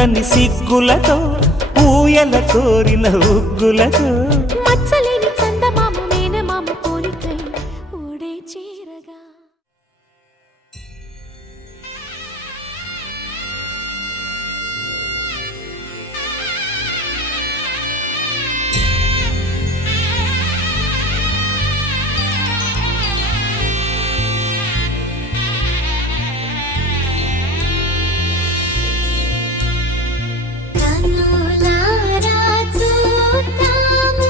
అని సిగ్గులతో ఊయల కోరిన ఉగ్గులతో మచ్చలేని చందమామ మేనమామ పోలికై ఓడే చేరగా కనులారా చూద్దాము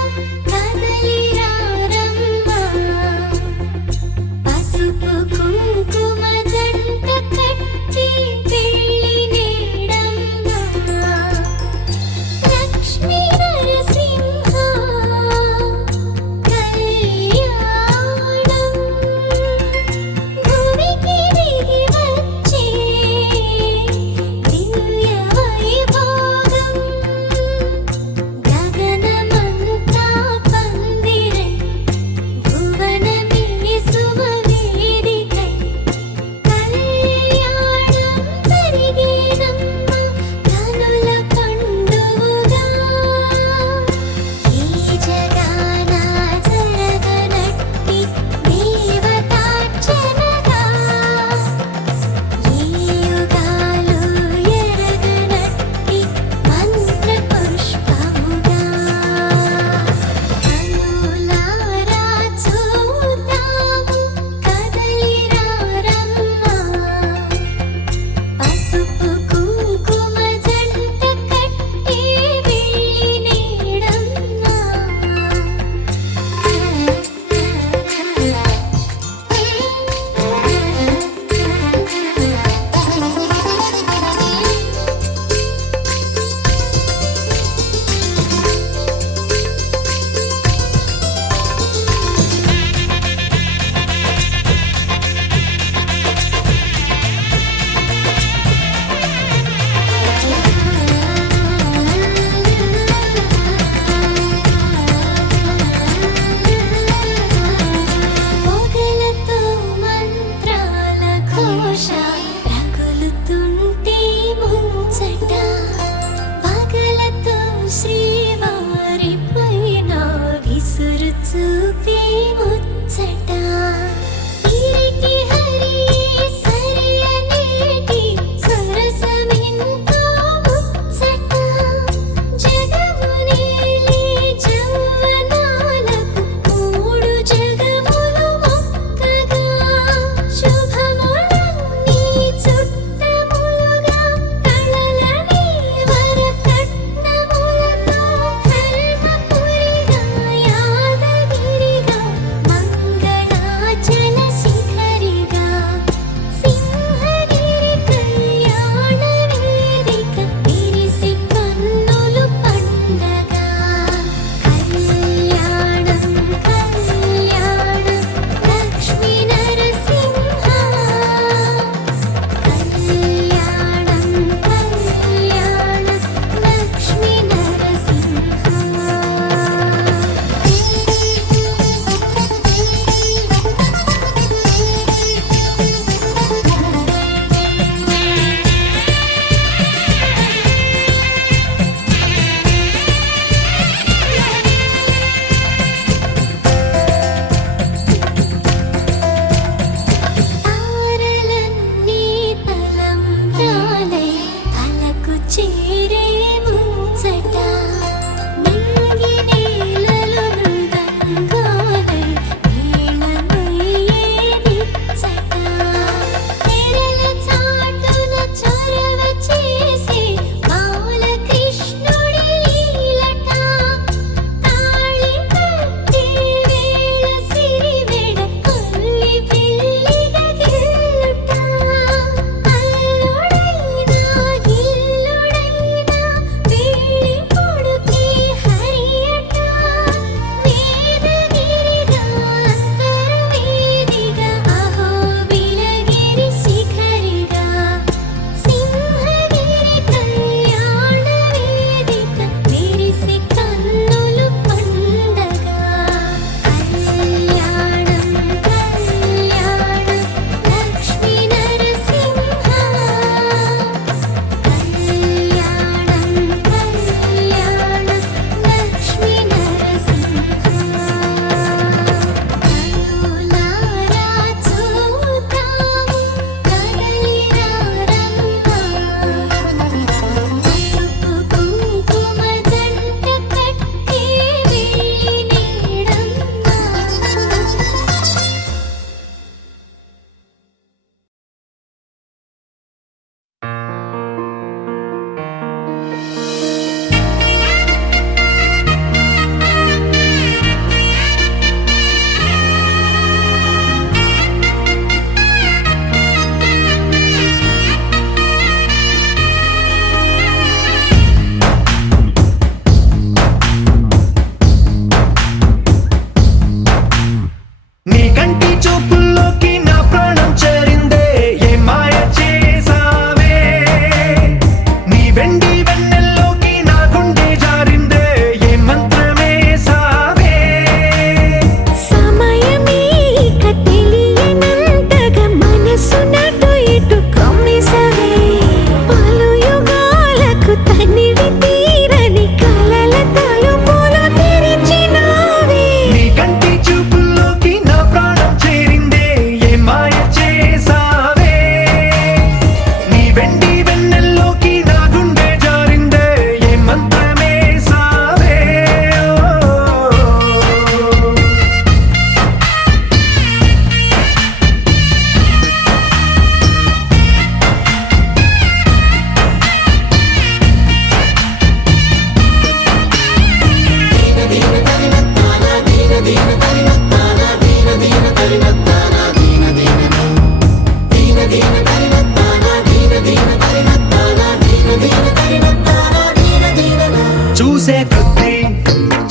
చూసే కొద్దీ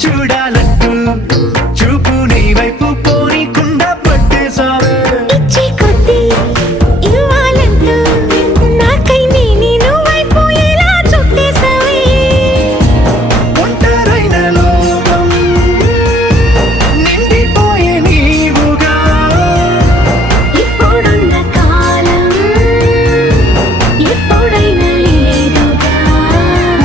చూడాలంటూ చూపు నీ వైపు కోరికుండా పట్టేసావే ఇచ్చే కొద్దీ ఇవ్వాలంటూ నాకై నేను వైపు ఎలా చుట్టేసావే ఒంటరైన లోకం నిండిపోయే నీవుగా ఇప్పుడున్న కాలం ఎప్పుడైనా లేదుగా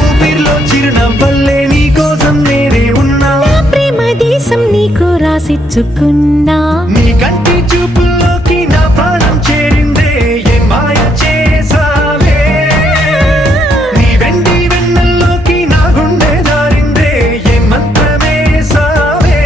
ఊపిరిలో చిరునవ్వల్లే నీ కోసం నేనే ఉన్నా నా ప్రేమ దేశం నీకు రాసిచ్చుకున్నా నీ కంటి చూపుల్లోకి నా ప్రాణం చేరిందే ఏ మాయ చేసావే నీ వెండి వెన్నెల్లోకి నా గుండె జారిందే ఏ మంత్రమేసావే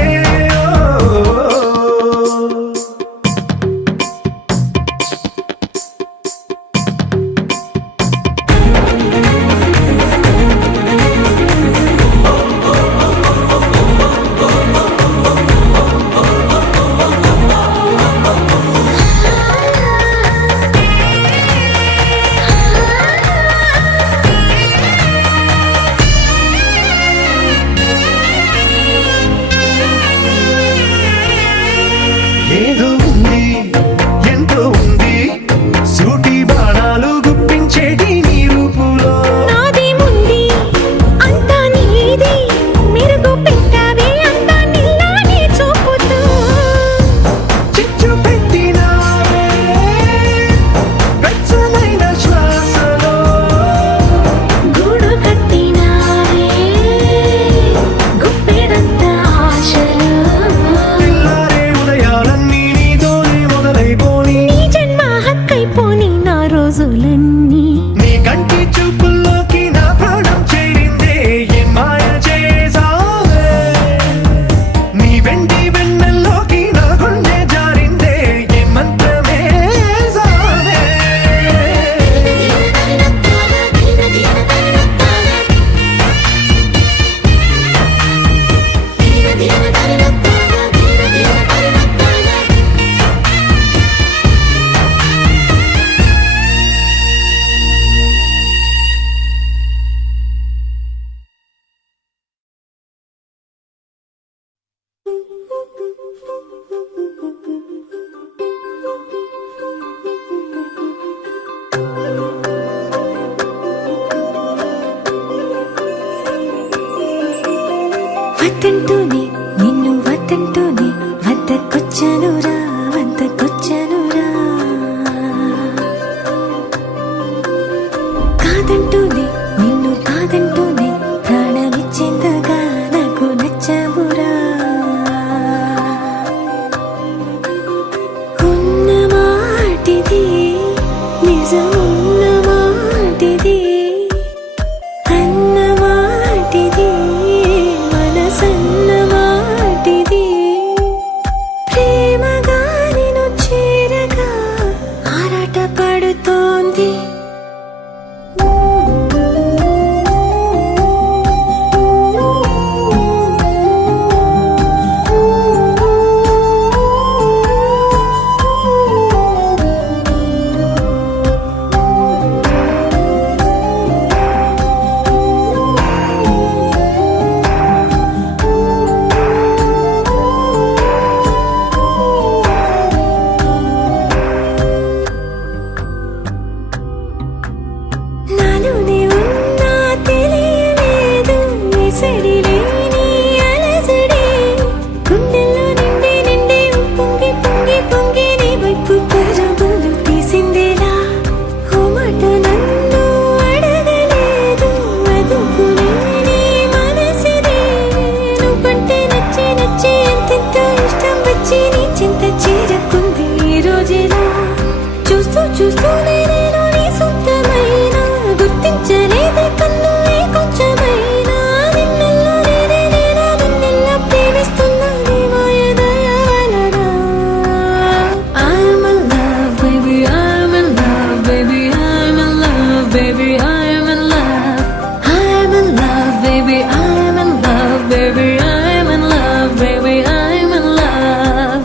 ఏదో ఉంది ఎంతో ఉంది సూటి బాణాలు గుప్పించేటి నీ రూపులో నాదేముంది అంతా నీది మెరుగు పెట్టావే అంతా నిల్లానే చూపుతూ చిచ్చు పెట్టినావే వెచ్చనైన శ్వాసలో గూడు కట్టినావే గుప్పెడంత ఆశలు తెల్లారే ఉదయాలన్నీ నీతోనే మొదలైపోని నీ జన్మ హక్కైపోని నా రోజులన్నీ నీ కంటి చూపుల్లోకి నా ప్రాణం చేరిందే ఏ మాయ చేసావే నీ వెండి వెన్నెల్లోకి నా గుండె జారిందే ఏ మంత్రమేసావే వద్దంటూనే నిన్ను వద్దంటూనే వద్దకొచ్చానురా వద్దకొచ్చానురా కాదంటూనే నిన్ను కాదంటూనే ప్రాణమిచ్చేంతగా నాకు నచ్చావురా ఉన్న మాటిది నిజమున్న మాటిది అన్న మాటిది మనసన్న మాటిది ప్రేమగా నిన్ను చేరగా ఆరాట పడుతోంది నాలోనే ఉన్నా తెలియలేదు ఎసడి లేని అలజడి గుండెల్లో నిండి నిండి పొంగి పొంగి పొంగి నీ వైపు పరుగులు తీసిందేలా ఓ మాట నన్ను అడగలేదు అదుపునే నీ మనసిది నువ్వంటే నచ్చి నచ్చి ఎంతెంత ఇష్టం వచ్చి నీ చింత చేరకుంది ఈ రోజులా చూస్తూ చూస్తూనే నేను నీ సొంతమైన గుర్తించలేదే కన్ను ఏ కొంచెమైనా నిన్నెల్లో నేనే నేనా నిన్నెల్లా ప్రేమిస్తున్నా నీ మాయ దయ వలన I'm in love baby I'm in love baby I'm in love baby I'm in love I'm in love baby I'm in love baby I'm in love baby I'm in love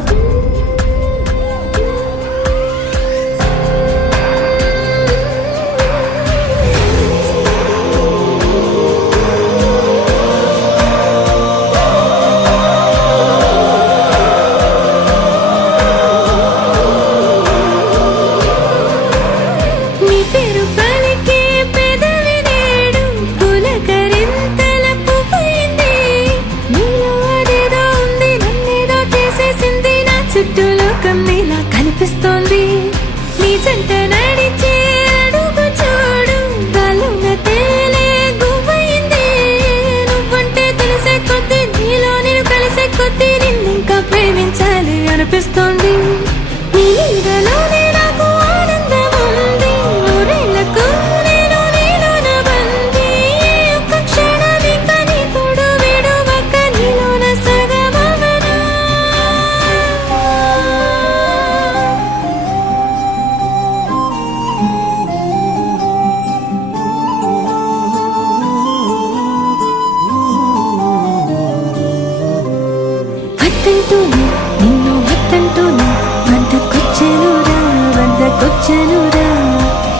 కాదంటూనే నిన్ను వద్దంటూనే వద్దకొచ్చెనురా వద్దకొచ్చెనురా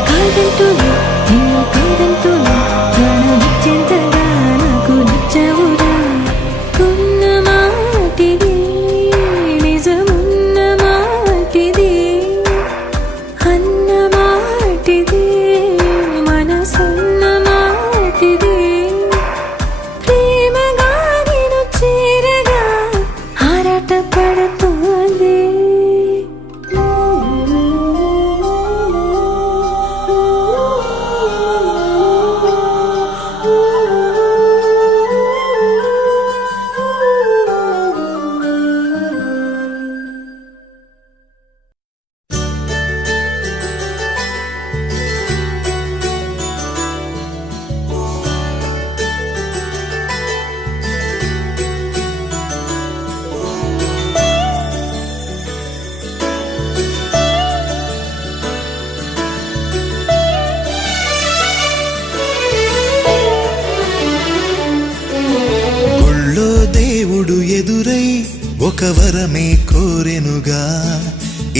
కాదంటూనే నిన్ను కాదంటూనే ప్రాణమిచ్చేంతగా నాకు నచ్చవురా ఉన్న మాటిది నిజమున్న మాటిది అన్న మాటిది మనసున్న మాటిది ప్రేమగా నేను చేరగా ఆరాట పడుతోంది గుళ్ళో దేవుడు ఎదురై ఒక వరమే కోరెనుగా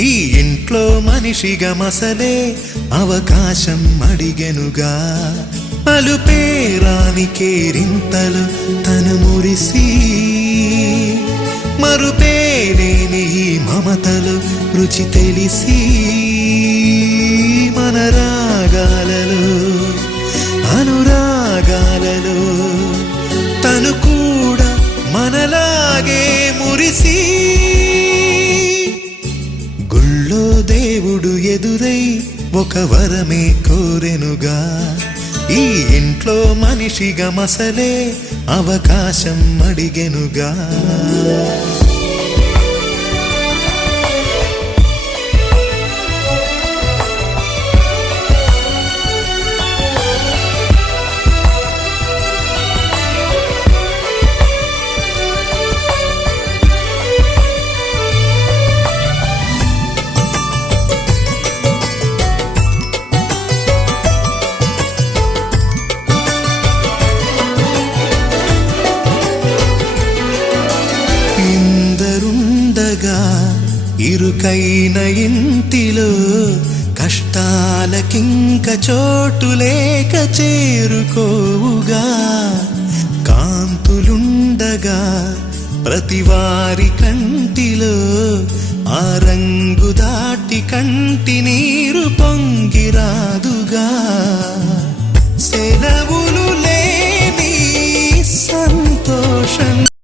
ఈ ఇంట్లో మనిషిగా మసలే అవకాశం అడిగెనుగా అలుపేరాని కేరింతలు తను మురిసి మరుపేలేని ఈ మమతలు రుచి తెలిసి మన రాగాలలో అనురాగాలలో తను కూడా మనలాగే మురిసి గుళ్ళో దేవుడు ఎదురై ఒక వరమే కోరెనుగా ఈ ఇంట్లో మనిషిగా మసలే అవకాశం అడిగెనుగా ఇందరుండగా ఇరుకైన ఇంటిలో కష్టాలకింక చోటు లేక చేరుకోవుగా కాంతులుండగా ప్రతివారి కంటిలో ఆ రంగు దాటి కంటి నీరు పొంగిరాదుగా సెలవులు లేని సంతోషం